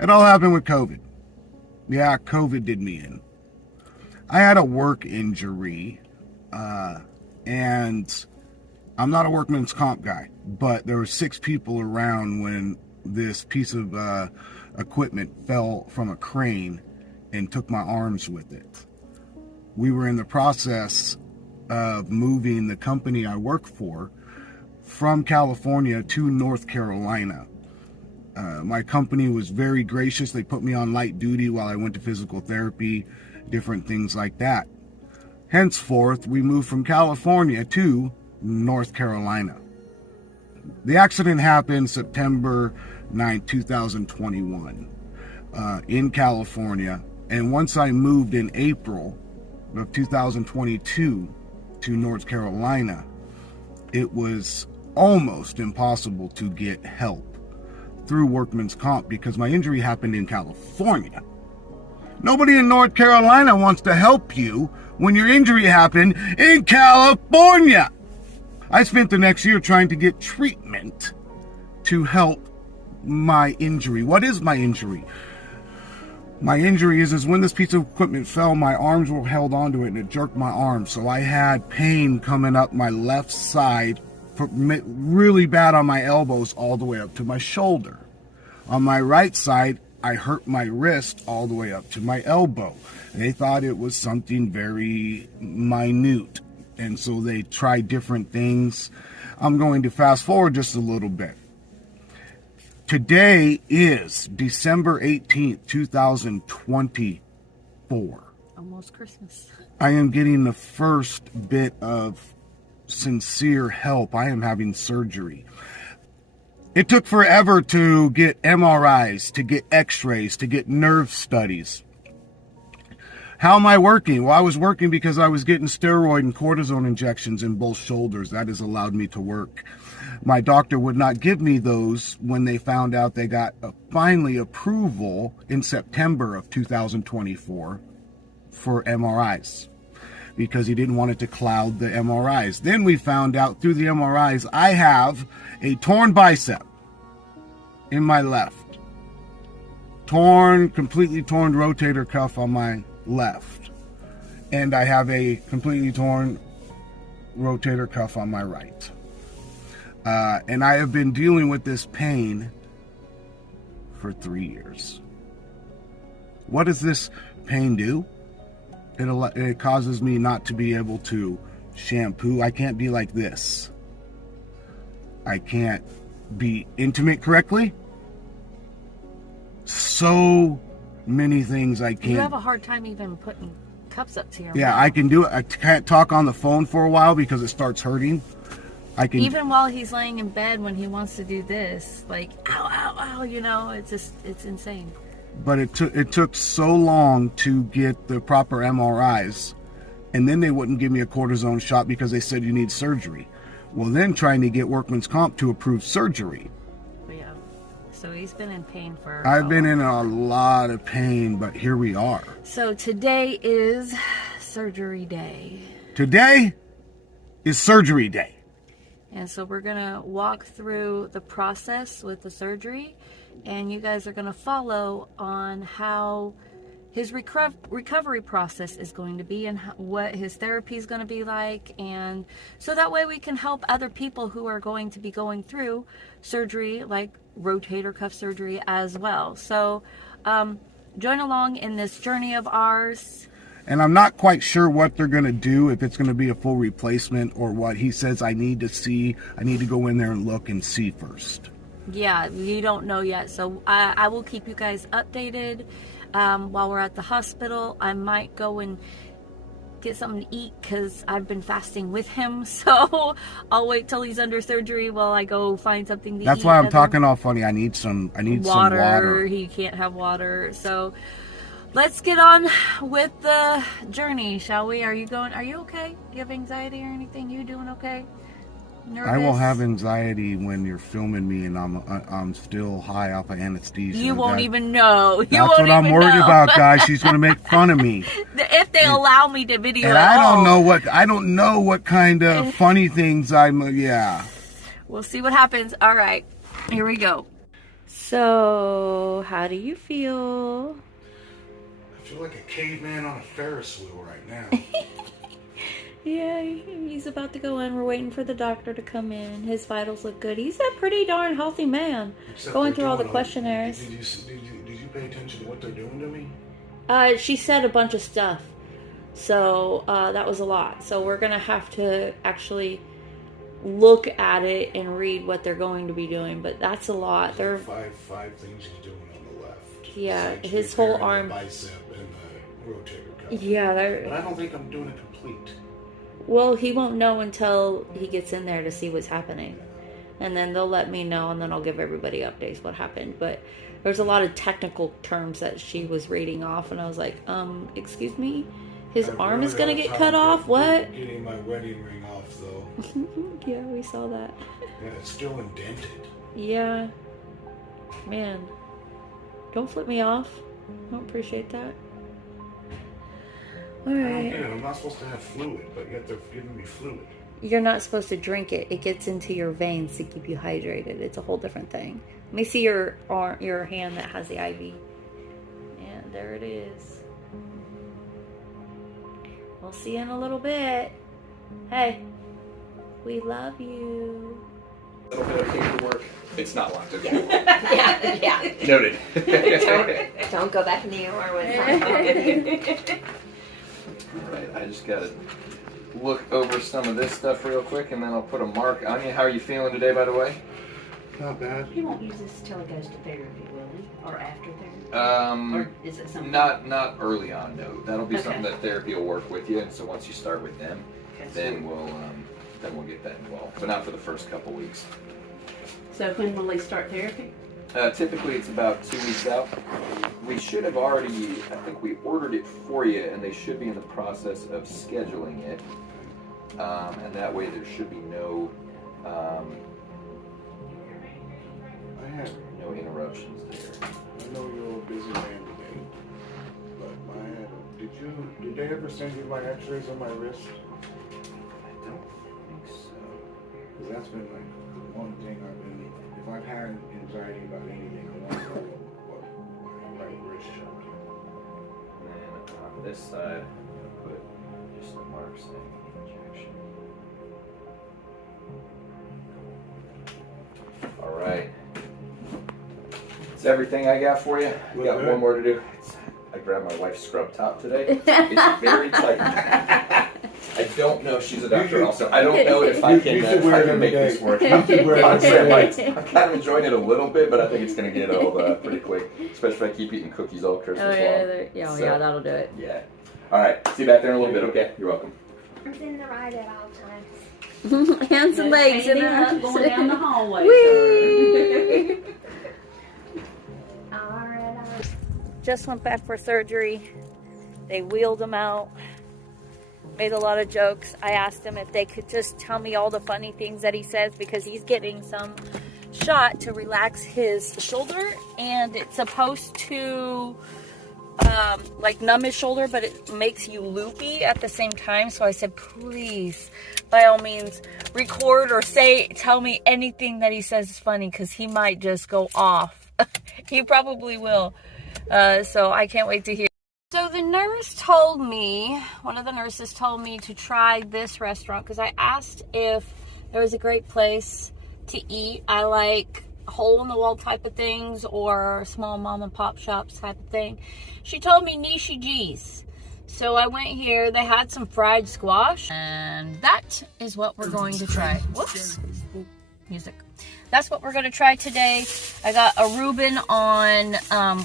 It all happened with COVID. Yeah, COVID did me in. I had a work injury, and I'm not a workman's comp guy, but there were 6 people around when this piece of equipment fell from a crane and took my arms with it. We were in the process of moving the company I work for from California to North Carolina. My company was very gracious. They put me on light duty while I went to physical therapy, different things like that. Henceforth, we moved from California to North Carolina. The accident happened September 9, 2021 in California. And once I moved in April of 2022 to North Carolina, it was almost impossible to get help through workman's comp because my injury happened in California. Nobody in North Carolina wants to help you when your injury happened in California. I spent the next year trying to get treatment to help my injury. What is my injury? My injury is when this piece of equipment fell, my arms were held onto it and it jerked my arm. So I had pain coming up my left side, really bad on my elbows all the way up to my shoulder. On my right side, I hurt my wrist all the way up to my elbow. They thought it was something very minute, and so they tried different things. I'm going to fast forward just a little bit. Today is December 18th, 2024. Almost Christmas. I am getting the first bit of sincere help. I am having surgery. It took forever to get MRIs, to get x-rays, to get nerve studies. How am I working? Well, I was working because I was getting steroid and cortisone injections in both shoulders. That has allowed me to work. My doctor would not give me those when they found out they got finally approval in September of 2024 for MRIs, because he didn't want it to cloud the MRIs. Then we found out through the MRIs, I have a torn bicep in my left. Completely torn rotator cuff on my left. And I have a completely torn rotator cuff on my right. And I have been dealing with this pain for 3 years. What does this pain do? It causes me not to be able to shampoo. I can't be like this. I can't be intimate correctly. So many things I can't. You have a hard time even putting cups up to your mouth. Yeah, I can do it. I can't talk on the phone for a while because it starts hurting. I can even while he's laying in bed when he wants to do this, like ow, ow, ow. You know, it's insane. But it took so long to get the proper MRIs, and then they wouldn't give me a cortisone shot because they said you need surgery. Well, then trying to get workman's comp to approve surgery. Yeah. So he's been in pain for. I've been in a lot of pain, but here we are. So today is surgery day. Today is surgery day. And so we're going to walk through the process with the surgery, and you guys are going to follow on how his recovery process is going to be and what his therapy is going to be like. And so that way we can help other people who are going to be going through surgery, like rotator cuff surgery as well. So join along in this journey of ours. And I'm not quite sure what they're going to do, if it's going to be a full replacement or what. He says I need to go in there and look and see first. Yeah, you don't know yet. So I will keep you guys updated while we're at the hospital. I might go and get something to eat because I've been fasting with him. So I'll wait till he's under surgery while I go find something to eat. That's why I'm talking all funny. I need some water. He can't have water. So let's get on with the journey, shall we? Are you okay? Do you have anxiety or anything? You doing okay? Nervous? I will have anxiety when you're filming me and I'm still high off of anesthesia. You won't even know. That's what I'm worried about, guys. She's going to make fun of me. If they allow me to video and at I all. don't know what kind of funny things yeah. We'll see what happens. All right. Here we go. So, how do you feel? I feel like a caveman on a Ferris wheel right now. Yeah, he's about to go in. We're waiting for the doctor to come in. His vitals look good. He's a pretty darn healthy man. Except Going they're through all the doing questionnaires. Did you pay attention to what they're doing to me? She said a bunch of stuff. So, that was a lot. So we're going to have to actually look at it and read what they're going to be doing. But that's a lot. They're five things he's doing on the left. Yeah, Besides his whole repairing arm. the bicep and the rotator cuff. Yeah, But I don't think I'm doing it complete. well, he won't know until he gets in there to see what's happening. And then they'll let me know, and then I'll give everybody updates what happened. But there's a lot of technical terms that she was reading off, and I was like, excuse me? His I've arm really is going to had a get time cut off? What? Getting my wedding ring off, though. Yeah, we saw that. Yeah, it's still indented. Yeah. Man. Don't flip me off. I don't appreciate that. I don't get Alright. it. I'm not supposed to have fluid, but yet they're giving me fluid. You're not supposed to drink it. It gets into your veins to keep you hydrated. It's a whole different thing. Let me see your arm, your hand that has the IV. And there it is. We'll see you in a little bit. Hey, we love you. A little bit of paperwork. It's not locked. Okay. Yeah. Noted. Don't go back in the OR when it's not Alright, I just gotta look over some of this stuff real quick and then I'll put a mark on you. How are you feeling today, by the way? Not bad. He won't use this till he goes to therapy, will he? Or after therapy? Or is it something? Not early on, no. That'll be Okay. something that therapy will work with you, and so once you start with them, Okay, so- then we'll get that involved. But not for the first couple weeks. So when will they start therapy? Typically it's about 2 weeks out. We should have already, I think we ordered it for you, and they should be in the process of scheduling it. And that way there should be no no interruptions there. I know you're a busy man today, but did they ever send you my x-rays on my wrist? I don't think so. Because that's been like the one thing if I've had anxiety about anything, I want to know what my right wrist showed. And then on this side, I'm going to put just the mark saying injection. Alright. That's everything I got for you. I got Okay. one more to do. I grabbed my wife's scrub top today. It's very tight. I don't know if she's a doctor also. I don't know if I You can, should wear it every make day. this work. You should wear it Honestly, every I'm kind of enjoying it a little bit, but I think it's going to get old pretty quick. Especially if I keep eating cookies all Christmas long. So- that'll do it. Yeah. Alright, see you back there in a little bit, okay? You're welcome. in the ride at all times. Hands and legs in Standing the up, going down the hallway. Whee! All right. Just went back for surgery. They wheeled him out. Made a lot of jokes. I asked him if they could just tell me all the funny things that he says because he's getting some shot to relax his shoulder, and it's supposed to like numb his shoulder, but it makes you loopy at the same time. So I said, please, by all means, record or tell me anything that he says is funny, because he might just go off. He probably will. So I can't wait to hear. So the nurse told me, one of the nurses told me to try this restaurant because I asked if there was a great place to eat. I like hole-in-the-wall type of things or small mom-and-pop shops type of thing. She told me Nishi G's. So I went here. They had some fried squash, and that is what we're going to try. Whoops. Music. That's what we're going to try today. I got a Reuben on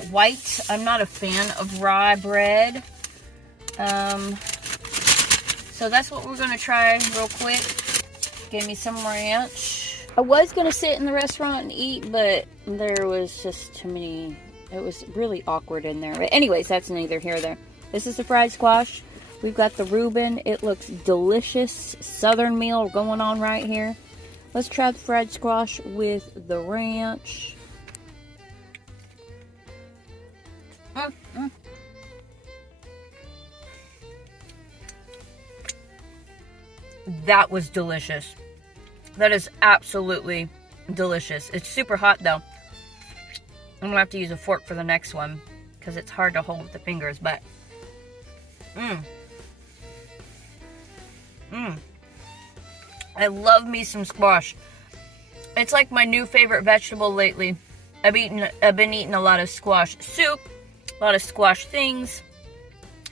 white. I'm not a fan of rye bread. So that's what we're going to try real quick. Gave me some ranch. I was going to sit in the restaurant and eat, but there was just too many. It was really awkward in there. But anyways, that's neither here nor there. This is the fried squash. We've got the Reuben. It looks delicious. Southern meal going on right here. Let's try the fried squash with the ranch. That was delicious. That is absolutely delicious. It's super hot though. I'm gonna have to use a fork for the next one because it's hard to hold with the fingers, but I love me some squash. It's like my new favorite vegetable lately. I've been eating a lot of squash soup, a lot of squash things,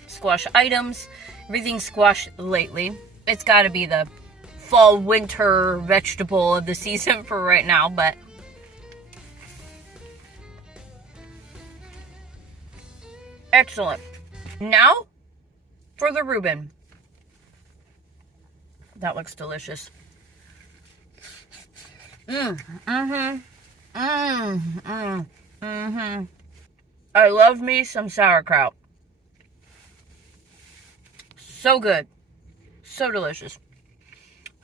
squash items, everything squash lately. It's got to be the fall winter vegetable of the season for right now, but excellent. Now for the Reuben. That looks delicious. I love me some sauerkraut. So good. So delicious.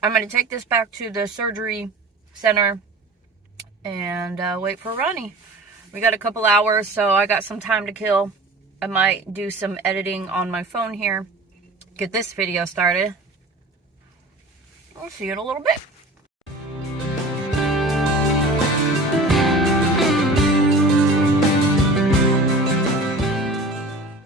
I'm going to take this back to the surgery center and wait for Ronnie. We got a couple hours, so I got some time to kill. I might do some editing on my phone here. Get this video started. We'll see you in a little bit.